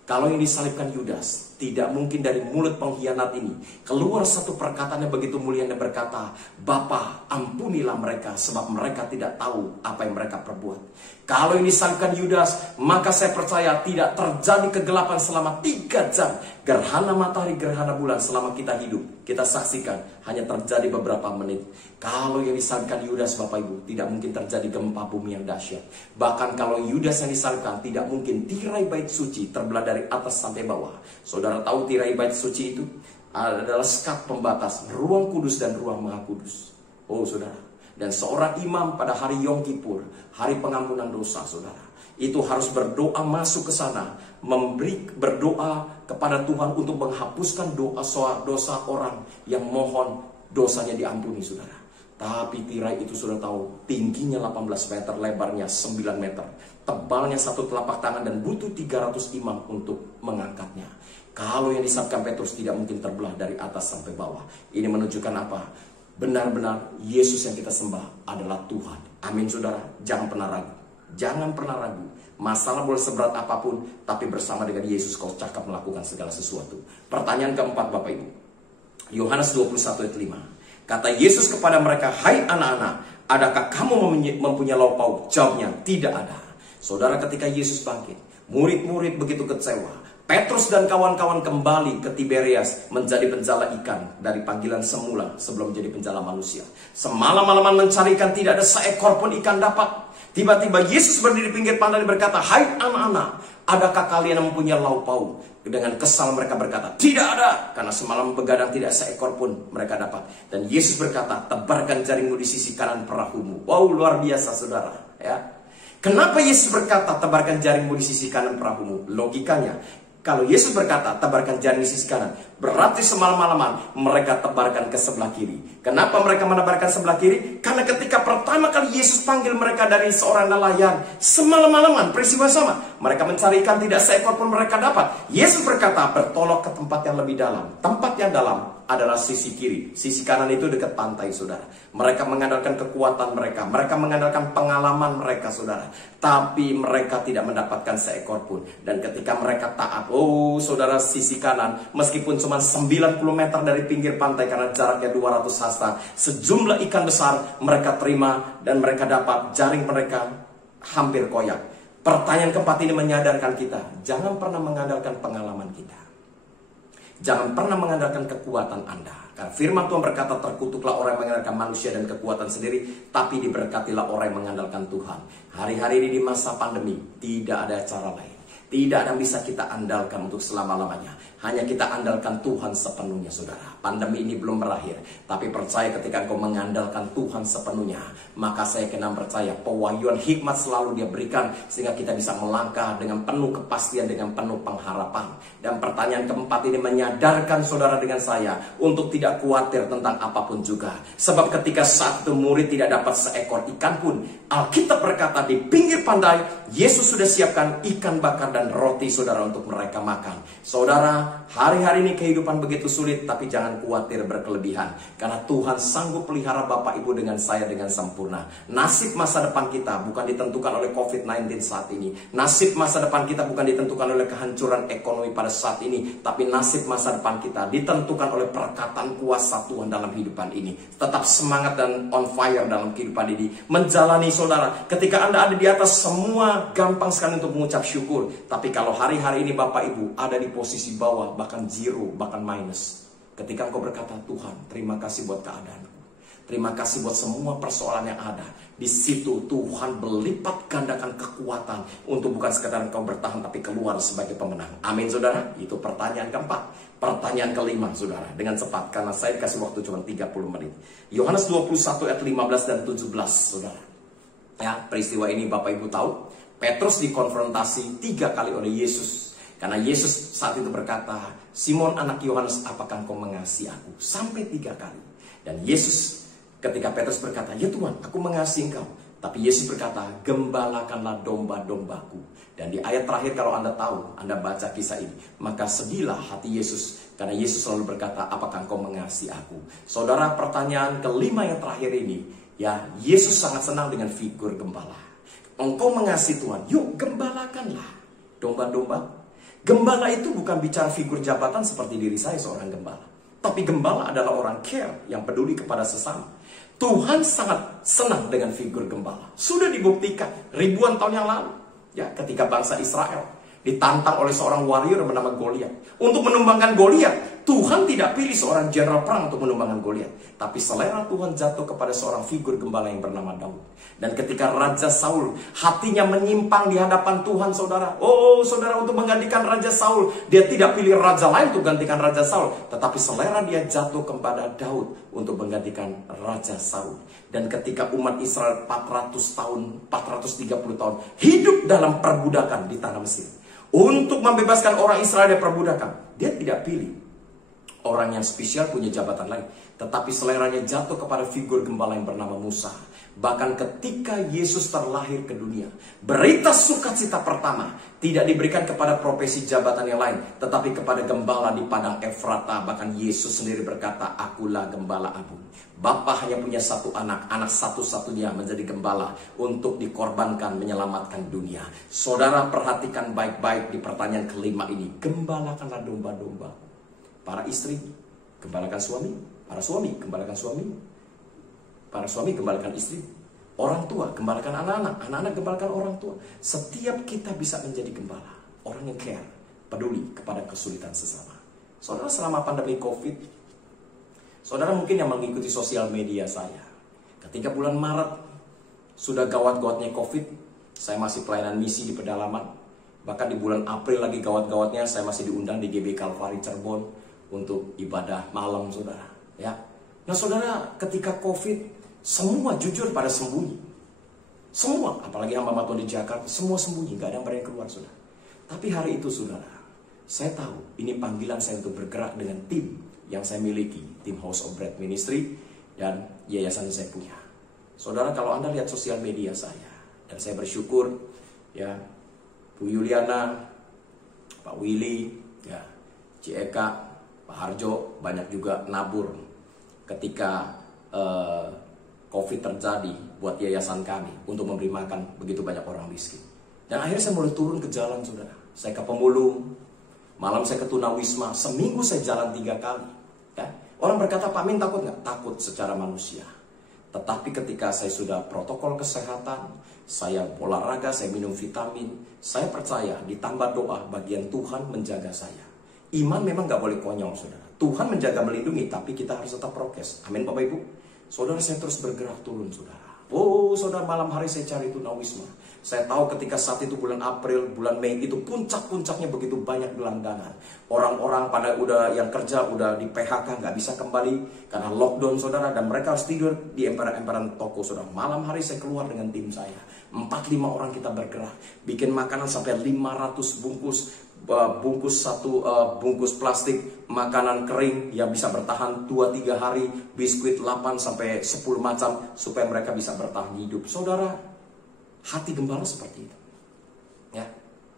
Kalau yang disalibkan Yudas, tidak mungkin dari mulut pengkhianat ini keluar satu perkataan yang begitu mulia dan berkata, Bapa, ampunilah mereka sebab mereka tidak tahu apa yang mereka perbuat. Kalau yang disalibkan Yudas, maka saya percaya tidak terjadi kegelapan selama 3 jam. Gerhana matahari, gerhana bulan selama kita hidup, kita saksikan hanya terjadi beberapa menit. Kalau yang disalibkan Yudas, Bapak Ibu, tidak mungkin terjadi gempa bumi yang dahsyat. Bahkan kalau Yudas yang disalibkan, tidak mungkin tirai bait suci terbelah dari atas sampai bawah. Saudara tahu tirai bait suci itu adalah sekat pembatas ruang kudus dan ruang maha kudus. Oh saudara. Dan seorang imam pada hari Yom Kippur, hari pengampunan dosa saudara, itu harus berdoa masuk ke sana, berdoa kepada Tuhan untuk menghapuskan dosa orang yang mohon dosanya diampuni saudara. Tapi tirai itu sudah tahu, tingginya 18 meter, lebarnya 9 meter, tebalnya 1 telapak tangan dan butuh 300 imam untuk mengangkatnya. Kalau yang disalibkan Petrus tidak mungkin terbelah dari atas sampai bawah. Ini menunjukkan apa? Benar-benar Yesus yang kita sembah adalah Tuhan. Amin saudara, jangan pernah ragu. Jangan pernah ragu. Masalah boleh seberat apapun, tapi bersama dengan Yesus kau cakap melakukan segala sesuatu. Pertanyaan keempat Bapak Ibu, Yohanes 21 ayat 5. Kata Yesus kepada mereka, hai anak-anak, adakah kamu mempunyai lauk pauk? Jawabnya, tidak ada. Saudara, ketika Yesus bangkit, murid-murid begitu kecewa. Petrus dan kawan-kawan kembali ke Tiberias menjadi penjala ikan dari panggilan semula sebelum menjadi penjala manusia. Semalam-malaman mencari ikan, tidak ada seekor pun ikan dapat. Tiba-tiba Yesus berdiri di pinggir pantai dan berkata, hai anak-anak, adakah kalian yang mempunyai lauk pauk? Dengan kesal mereka berkata, tidak ada. Karena semalam begadang tidak seekor pun mereka dapat. Dan Yesus berkata, tebarkan jaringmu di sisi kanan perahumu. Wow, luar biasa saudara. Ya. Kenapa Yesus berkata, tebarkan jaringmu di sisi kanan perahumu? Logikanya, kalau Yesus berkata, tebarkan jaring di sisi kanan, berarti semalam-malaman mereka tebarkan ke sebelah kiri. Kenapa mereka menebarkan sebelah kiri? Karena ketika pertama kali Yesus panggil mereka dari seorang nelayan, semalam-malaman peristiwa sama. Mereka mencari ikan, tidak seekor pun mereka dapat. Yesus berkata, bertolak ke tempat yang lebih dalam. Tempat yang dalam adalah sisi kiri. Sisi kanan itu dekat pantai saudara. Mereka mengandalkan kekuatan mereka. Mereka mengandalkan pengalaman mereka saudara. Tapi mereka tidak mendapatkan seekor pun. Dan ketika mereka taat, oh saudara, sisi kanan, meskipun cuma 90 meter dari pinggir pantai karena jaraknya 200 hasta, sejumlah ikan besar mereka terima dan mereka dapat. Jaring mereka hampir koyak. Pertanyaan keempat ini menyadarkan kita, jangan pernah mengandalkan pengalaman kita. Jangan pernah mengandalkan kekuatan Anda. Karena firman Tuhan berkata, terkutuklah orang yang mengandalkan manusia dan kekuatan sendiri, tapi diberkatilah orang yang mengandalkan Tuhan. Hari-hari ini di masa pandemi, tidak ada cara lain. Tidak ada yang bisa kita andalkan untuk selama-lamanya. Hanya kita andalkan Tuhan sepenuhnya saudara. Pandemi ini belum berakhir. Tapi percaya ketika engkau mengandalkan Tuhan sepenuhnya, maka saya kena percaya pewahyuan hikmat selalu dia berikan. Sehingga kita bisa melangkah dengan penuh kepastian, dengan penuh pengharapan. Dan pertanyaan keempat ini menyadarkan saudara dengan saya untuk tidak khawatir tentang apapun juga. Sebab ketika satu murid tidak dapat seekor ikan pun, Alkitab berkata di pinggir pantai, Yesus sudah siapkan ikan bakar dan roti saudara untuk mereka makan. Saudara, hari-hari ini kehidupan begitu sulit, tapi jangan khawatir berkelebihan. Karena Tuhan sanggup pelihara Bapak Ibu dengan saya dengan sempurna. Nasib masa depan kita bukan ditentukan oleh COVID-19 saat ini. Nasib masa depan kita bukan ditentukan oleh kehancuran ekonomi pada saat ini. Tapi nasib masa depan kita ditentukan oleh perkataan kuasa Tuhan dalam kehidupan ini. Tetap semangat dan on fire dalam kehidupan ini. Menjalani saudara, ketika Anda ada di atas, semua gampang sekali untuk mengucap syukur. Tapi kalau hari-hari ini Bapak Ibu ada di posisi bawah, bahkan zero, bahkan minus, ketika engkau berkata, Tuhan terima kasih buat keadaanku, terima kasih buat semua persoalan yang ada, di situ Tuhan berlipat gandakan kekuatan untuk bukan sekedar engkau bertahan, tapi keluar sebagai pemenang. Amin saudara. Itu pertanyaan keempat. Pertanyaan kelima saudara, dengan cepat karena saya dikasih waktu cuma 30 menit. Yohanes 21 ayat 15 dan 17 saudara. Ya, peristiwa ini Bapak Ibu tahu, Petrus dikonfrontasi 3 kali oleh Yesus. Karena Yesus saat itu berkata, Simon anak Yohanes, apakah engkau mengasihi aku? Sampai 3 kali. Dan Yesus ketika Petrus berkata, ya Tuhan, aku mengasihi engkau. Tapi Yesus berkata, gembalakanlah domba-dombaku. Dan di ayat terakhir kalau Anda tahu, Anda baca kisah ini, maka sedihlah hati Yesus. Karena Yesus selalu berkata, apakah engkau mengasihi aku? Saudara, pertanyaan kelima yang terakhir ini, ya, Yesus sangat senang dengan figur gembala. Engkau mengasihi Tuhan, yuk gembalakanlah domba-domba. Gembala itu bukan bicara figur jabatan seperti diri saya seorang gembala. Tapi gembala adalah orang care yang peduli kepada sesama. Tuhan sangat senang dengan figur gembala. Sudah dibuktikan ribuan tahun yang lalu. Ya, ketika bangsa Israel ditantang oleh seorang warrior bernama Goliat. Untuk menumbangkan Goliat, Tuhan tidak pilih seorang jenderal perang untuk menumbangkan Goliat. Tapi selera Tuhan jatuh kepada seorang figur gembala yang bernama Daud. Dan ketika Raja Saul hatinya menyimpang di hadapan Tuhan, saudara. Oh, saudara, untuk menggantikan Raja Saul, dia tidak pilih raja lain untuk gantikan Raja Saul. Tetapi selera dia jatuh kepada Daud untuk menggantikan Raja Saul. Dan ketika umat Israel 430 tahun hidup dalam perbudakan di tanah Mesir, untuk membebaskan orang Israel dari perbudakan, dia tidak pilih orang yang spesial punya jabatan lain. Tetapi seleranya jatuh kepada figur gembala yang bernama Musa. Bahkan ketika Yesus terlahir ke dunia, berita sukacita pertama tidak diberikan kepada profesi jabatan yang lain, tetapi kepada gembala di padang Efrata. Bahkan Yesus sendiri berkata, akulah gembala agung. Bapa hanya punya satu anak satu-satunya menjadi gembala untuk dikorbankan menyelamatkan dunia. Saudara, perhatikan baik-baik di pertanyaan kelima ini. Gembalakanlah domba-domba. Para istri, gembalakan suami. Para suami, gembalakan suami. Para suami, gembalakan istri. Orang tua, gembalakan anak-anak. Anak-anak, gembalakan orang tua. Setiap kita bisa menjadi gembala. Orang yang care, peduli kepada kesulitan sesama. Saudara, selama pandemi COVID, saudara mungkin yang mengikuti sosial media saya. Ketika bulan Maret, sudah gawat-gawatnya COVID, saya masih pelayanan misi di pedalaman. Bahkan di bulan April lagi gawat-gawatnya, saya masih diundang di GB Kalvari Cirebon untuk ibadah malam, saudara. Ya, nah saudara, ketika COVID, semua jujur pada sembunyi. Semua, apalagi hamba Tuhan di Jakarta, semua sembunyi, gak ada yang berani keluar, saudara. Tapi hari itu, saudara, saya tahu ini panggilan saya untuk bergerak dengan tim yang saya miliki, tim House of Bread Ministry dan yayasan yang saya punya. Saudara, kalau Anda lihat sosial media saya, dan saya bersyukur, ya, Bu Yuliana, Pak Willy, ya, Eka, Pak Harjo, banyak juga nabur ketika COVID terjadi buat yayasan kami untuk memberi makan begitu banyak orang miskin. Dan akhirnya saya mulai turun ke jalan, saudara. Saya ke Pemulung, malam saya ke Tunawisma, seminggu saya jalan 3 kali. Ya. Orang berkata, Pak Min takut nggak? Takut secara manusia. Tetapi ketika saya sudah protokol kesehatan, saya olahraga, saya minum vitamin, saya percaya ditambah doa bagian Tuhan menjaga saya. Iman memang nggak boleh konyol, saudara. Tuhan menjaga melindungi, tapi kita harus tetap prokes. Amin, Bapak Ibu. Saudara, saya terus bergerak turun, saudara. Oh, saudara, malam hari saya cari Tunawisma. Saya tahu ketika saat itu bulan April, bulan Mei itu puncak-puncaknya begitu banyak gelandangan. Orang-orang pada udah yang kerja udah di PHK, nggak bisa kembali karena lockdown, saudara. Dan mereka harus tidur di emperan-emperan toko, saudara. Malam hari saya keluar dengan tim saya. 4-5 orang kita bergerak, bikin makanan sampai 500 bungkus bungkus plastik makanan kering yang bisa bertahan 2-3 hari, biskuit 8-10 macam supaya mereka bisa bertahan hidup. Saudara, hati gembala seperti itu. Ya,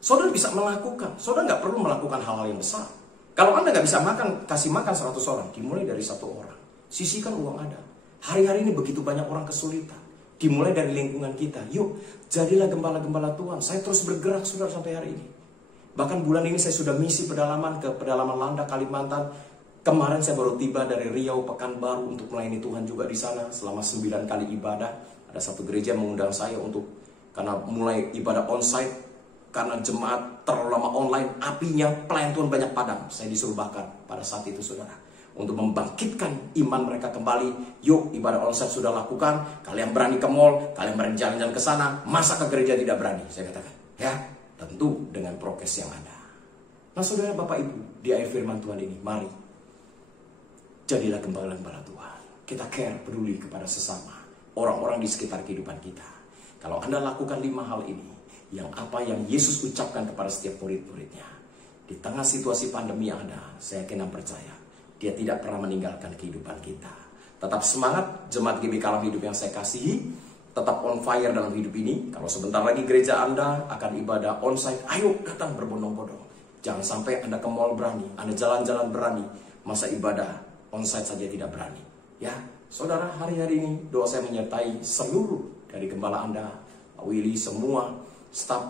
saudara bisa melakukan. Saudara nggak perlu melakukan hal-hal yang besar. Kalau Anda nggak bisa makan, kasih makan 100 orang, dimulai dari 1 orang. Sisihkan uang Anda. Hari-hari ini begitu banyak orang kesulitan. Dimulai dari lingkungan kita. Yuk, jadilah gembala-gembala Tuhan. Saya terus bergerak, saudara, sampai hari ini. Bahkan bulan ini saya sudah misi pedalaman ke pedalaman Landak, Kalimantan. Kemarin saya baru tiba dari Riau, Pekanbaru untuk melayani Tuhan juga di sana selama 9 kali ibadah. Ada satu gereja yang mengundang saya untuk karena mulai ibadah onsite karena jemaat terlalu lama online, apinya pelayan Tuhan banyak padam. Saya disuruh bakar pada saat itu, saudara, untuk membangkitkan iman mereka kembali. Yuk, ibadah onsite sudah lakukan. Kalian berani ke mall, kalian berani jalan-jalan ke sana. Masa ke gereja tidak berani? Saya katakan, ya. Tentu dengan prokes yang ada. Nah, saudara, Bapak Ibu, di akhir firman Tuhan ini, mari jadilah gembala-gembala Tuhan. Kita care, peduli kepada sesama, orang-orang di sekitar kehidupan kita. Kalau Anda lakukan 5 hal ini, yang Yesus ucapkan kepada setiap murid-muridnya, Di tengah situasi pandemi yang ada, saya yakin dan percaya Dia tidak pernah meninggalkan kehidupan kita. Tetap semangat jemaat GB Kalam Hidup yang saya kasihi. Tetap on fire dalam hidup ini. Kalau sebentar lagi gereja Anda akan ibadah onsite, ayo datang berbondong-bondong. Jangan sampai Anda ke mall berani, Anda jalan-jalan berani, masa ibadah onsite saja tidak berani. Ya, saudara, hari-hari ini doa saya menyertai seluruh dari gembala Anda, Pak Willy, semua staf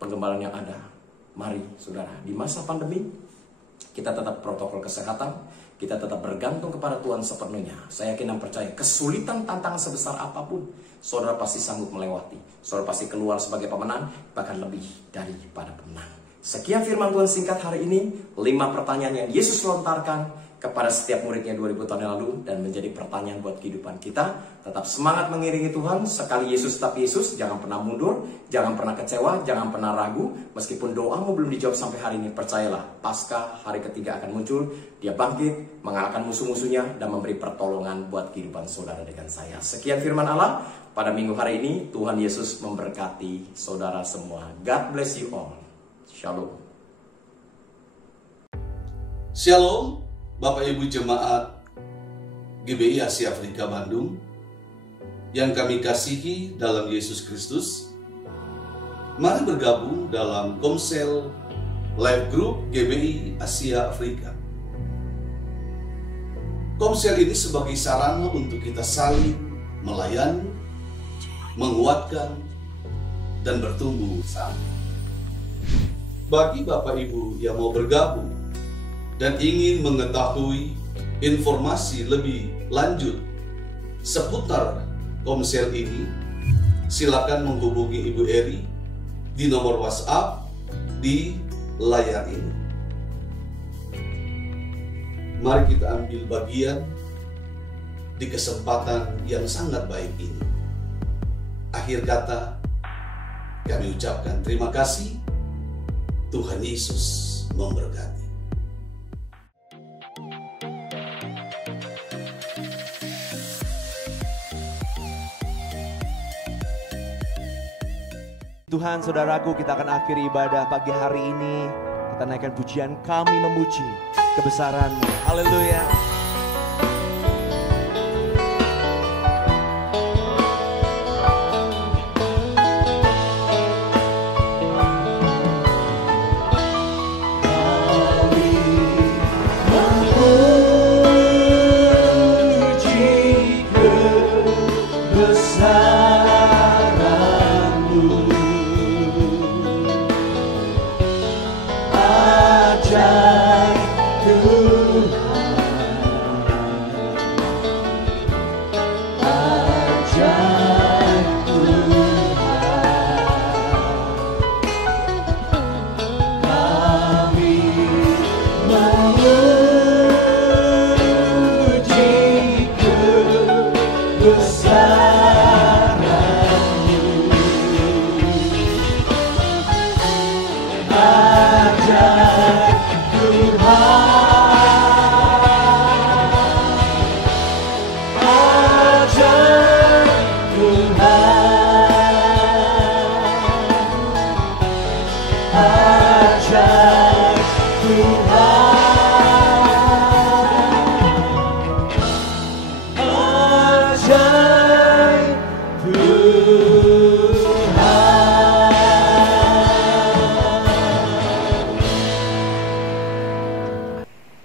penggembalaan yang ada. Mari saudara, di masa pandemi kita tetap protokol kesehatan, kita tetap bergantung kepada Tuhan sepenuhnya. Saya yakin dan percaya kesulitan tantangan sebesar apapun, saudara pasti sanggup melewati. Saudara pasti keluar sebagai pemenang, bahkan lebih daripada pemenang. Sekian firman Tuhan singkat hari ini, 5 pertanyaan yang Yesus lontarkan kepada setiap muridnya 2000 tahun yang lalu, dan menjadi pertanyaan buat kehidupan kita. Tetap semangat mengiringi Tuhan, sekali Yesus tetap Yesus, jangan pernah mundur, jangan pernah kecewa, jangan pernah ragu. Meskipun doamu belum dijawab sampai hari ini, percayalah, pasca hari ketiga akan muncul, Dia bangkit, mengalahkan musuh-musuhnya, dan memberi pertolongan buat kehidupan saudara dengan saya. Sekian firman Allah pada minggu hari ini. Tuhan Yesus memberkati saudara semua. God bless you all. Shalom. Shalom, Bapak Ibu Jemaat GBI Asia Afrika Bandung yang kami kasihi dalam Yesus Kristus. Mari bergabung dalam Komsel Live Group GBI Asia Afrika. Komsel ini sebagai sarana untuk kita saling melayani, menguatkan, dan bertumbuh bersama. Bagi Bapak Ibu yang mau bergabung dan ingin mengetahui informasi lebih lanjut seputar Komsel ini, silakan menghubungi Ibu Eri di nomor WhatsApp di layar ini. Mari kita ambil bagian di kesempatan yang sangat baik ini. Akhir kata, kami ucapkan terima kasih. Tuhan Yesus memberkati. Tuhan, saudaraku, kita akan akhiri ibadah pagi hari ini. Kita naikkan pujian kami memuji kebesaran-Mu. Haleluya.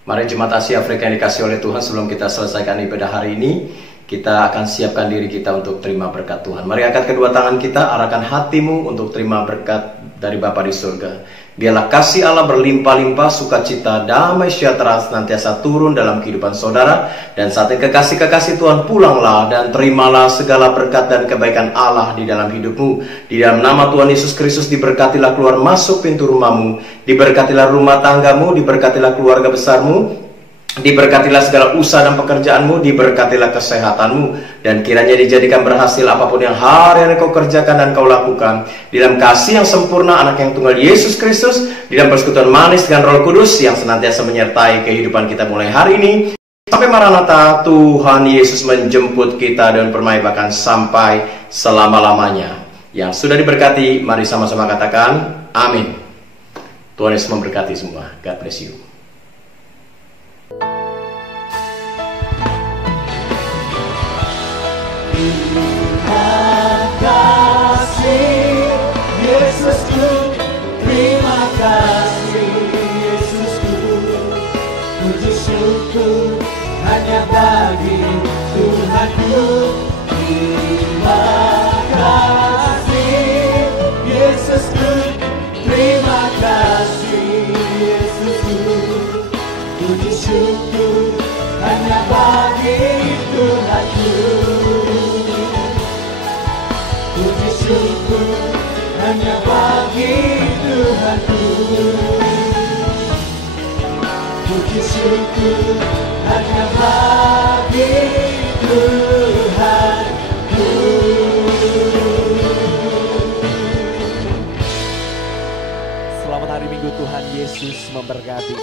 Mari jemaat Asia Afrika yang dikasih oleh Tuhan, sebelum kita selesaikan ibadah hari ini, kita akan siapkan diri kita untuk terima berkat Tuhan. Mari angkat kedua tangan kita, arahkan hatimu untuk terima berkat dari Bapa di surga. Biarlah kasih Allah berlimpah-limpah, sukacita, damai sejahtera senantiasa turun dalam kehidupan saudara. Dan saat ini kekasih-kekasih Tuhan, pulanglah dan terimalah segala berkat dan kebaikan Allah di dalam hidupmu. Di dalam nama Tuhan Yesus Kristus, diberkatilah keluar masuk pintu rumahmu, diberkatilah rumah tanggamu, diberkatilah keluarga besarmu, diberkatilah segala usaha dan pekerjaanmu, diberkatilah kesehatanmu, dan kiranya dijadikan berhasil apapun yang hari-hari kau kerjakan dan kau lakukan. Di dalam kasih yang sempurna anak yang tunggal Yesus Kristus, di dalam persekutuan manis dengan Roh Kudus yang senantiasa menyertai kehidupan kita mulai hari ini sampai Maranatha, Tuhan Yesus menjemput kita dan permai bahkan sampai selama-lamanya. Yang sudah diberkati, mari sama-sama katakan amin. Tuhan Yesus memberkati semua. God bless you. Terima kasih Yesusku, terima kasih Yesusku, puji syukur hanya bagi Tuhanku. Terima kasih Yesusku, terima kasih Yesusku, puji syukur hanya bagi Tuhanku. Puji syukur hanya bagi Tuhanku. Puji syukur hanya bagi Tuhanku. Selamat hari Minggu, Tuhan Yesus memberkati.